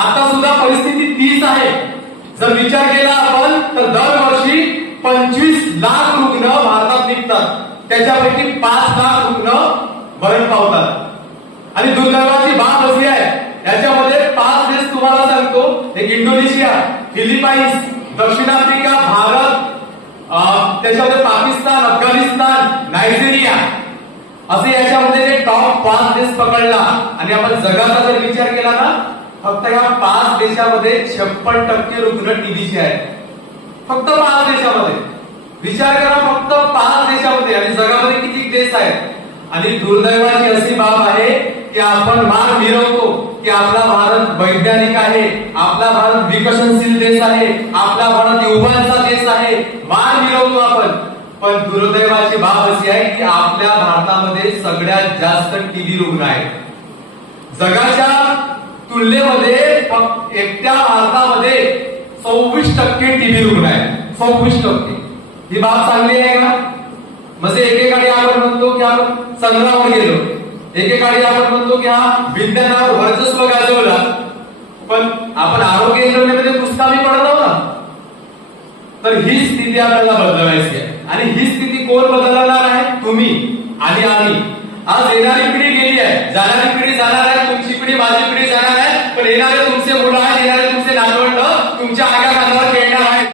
आता सुद्धा परिस्थिती तीच आहे. जर विचार केला आपण तर दरवर्षी 25 लाख रुग्ण भारतात निघतात, त्याच्यापैकी 5 लाख रुग्ण मरण पावतात. आणि दुर्दैवाची बाब अशी आहे, याच्यामध्ये 5 देश तुम्हाला सांगतो, एक इंडोनेशिया, फिलिपाईन्स, दक्षिण आफ्रिका, भारत, त्याच्यामध्ये पाकिस्तान, अफगाणिस्तान, नायजेरिया असे याच्यामध्ये जे टॉप 5 देश पकडला. आणि आपण जगाचा जर विचार केला ना, फक्त या 5 देशामध्ये 56% रुग्ण टीबीचे आहेत. फक्त 5 देशामध्ये. विचार करा, फक्त 5 देशामध्ये. आणि जगामध्ये किती देश आहेत. आणि दुर्दैवाची अशी बाब आहे की आपण मान मिरवतो की आपला भारत वैज्ञानिक आहे, आपला भारत विकसनशील देश आहे, आपला भारत युवांचा देश आहे, मान मिरवतो आपण. पण दुर्दैवाची बाब अशी आहे की आपल्या भारतामध्ये सगळ्यात जास्त टीबी रुग्ण आहेत. जगाच्या तुलनेमध्ये एकट्या भारतामध्ये 26% टीबी रुग्ण आहेत. 26%. ही बाब चांगली आहे का? म्हणजे एकेकाळी आपण म्हणतो की आपण चंद्रावर गेलो, एकेकाळी आपण म्हणतो की हा विज्ञानावर वर्चस्व गाजवला, पण आपण आरोग्य यंत्रणेमध्ये पुस्तावी पडलो ना. तर ही स्थिती आपल्याला बदलवायची आहे. आणि ही स्थिती कोण बदलणार आहे? तुम्ही आणि आम्ही. आज येणारी पिढी गेली आहे, जाणारी पिढी जाणार आहे, तुमची पिढी माझी पिढी जाणार आहे, पण येणारे तुमचे मुलं आहेत, येणारे तुमचे नातवंड तुमच्या आग्या कानावर